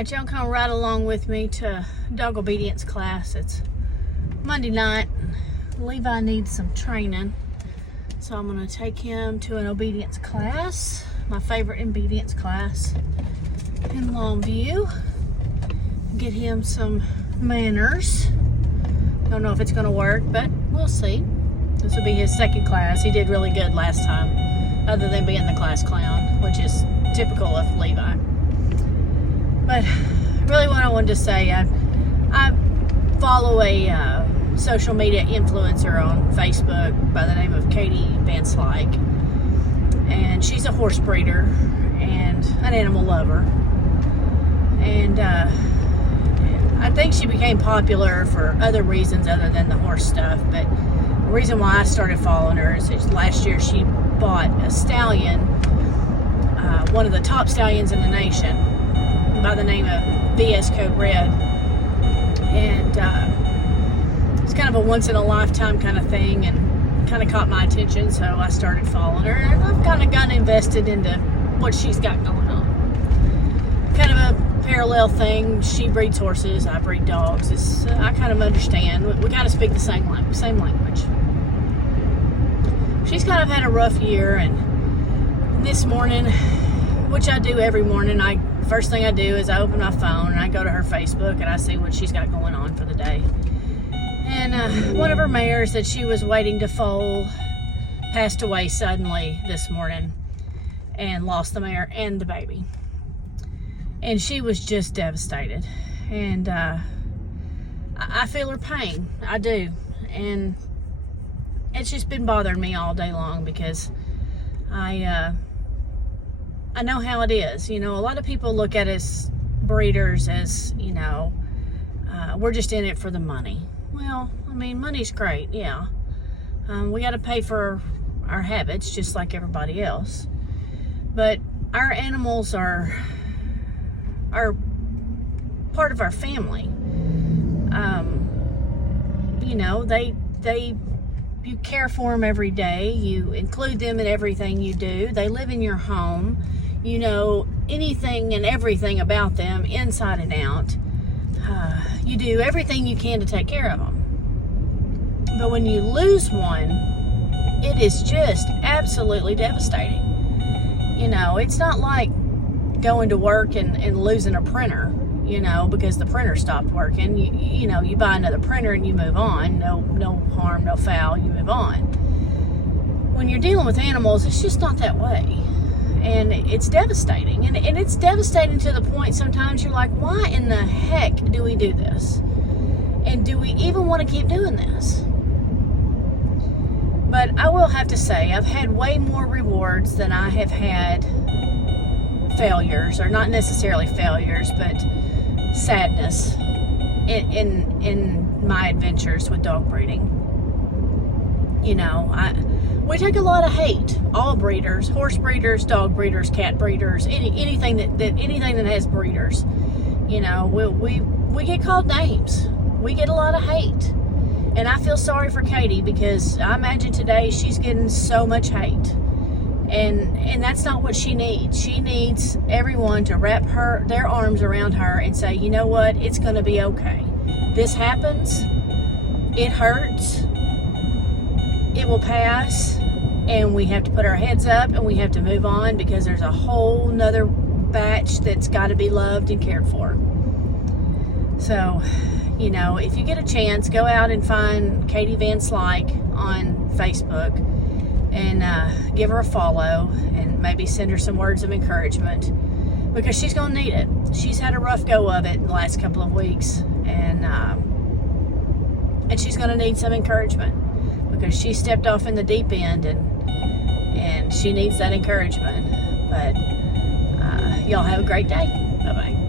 Alright, y'all come right along with me to dog obedience class. It's Monday night. Levi needs some training, so I'm going to take him to an obedience class, my favorite obedience class in Longview. Get him some manners. Don't know if it's going to work, but we'll see. This will be his second class. He did really good last time, other than being the class clown, which is typical of Levi. But really what I wanted to say, I follow a social media influencer on Facebook by the name of Katie Van Slyke. And she's a horse breeder and an animal lover. And I think she became popular for other reasons other than the horse stuff. But the reason why I started following her is last year she bought a stallion, one of the top stallions in the nation, by the name of VS Code Red. And it's kind of a once in a lifetime kind of thing, and kind of caught my attention, so I started following her, and I've kind of gotten invested into what she's got going on. Kind of a parallel thing. She breeds horses, I breed dogs. I kind of understand. We kind of speak the same language. She's kind of had a rough year, and this morning, which I do every morning, first thing I do is I open my phone and I go to her Facebook and I see what she's got going on for the day. And one of her mares that she was waiting to foal passed away suddenly this morning and lost the mare and the baby. And she was just devastated. And I feel her pain. I do. And it's just been bothering me all day long because I know how it is. You know, a lot of people look at us breeders as, you know, we're just in it for the money. Well, I mean, money's great, yeah. We got to pay for our habits just like everybody else. But our animals are part of our family. You know, you care for them every day. You include them in everything you do. They live in your home. You know anything and everything about them inside and out. You do everything you can to take care of them. But when you lose one, it is just absolutely devastating. You know, it's not like going to work and losing a printer, you know, because the printer stopped working. You know, you buy another printer and you move on. No harm, no foul, you move on. When you're dealing with animals, it's just not that way. And it's devastating. And it's devastating to the point sometimes you're like, why in the heck do we do this? And do we even want to keep doing this? But I will have to say, I've had way more rewards than I have had failures, or not necessarily failures, but sadness in my adventures with dog breeding. You know, we take a lot of hate. All breeders, horse breeders, dog breeders, cat breeders, anything that has breeders. You know, we get called names. We get a lot of hate, and I feel sorry for Katie because I imagine today she's getting so much hate, and that's not what she needs. She needs everyone to wrap their arms around her and say, you know what, it's going to be okay. This happens. It hurts. It will pass, and we have to put our heads up and we have to move on because there's a whole nother batch that's got to be loved and cared for. So, you know, if you get a chance, go out and find Katie Van Slyke on Facebook and give her a follow and maybe send her some words of encouragement because she's going to need it. She's had a rough go of it the last couple of weeks, and she's going to need some encouragement. Because she stepped off in the deep end and she needs that encouragement. But y'all have a great day. Bye-bye.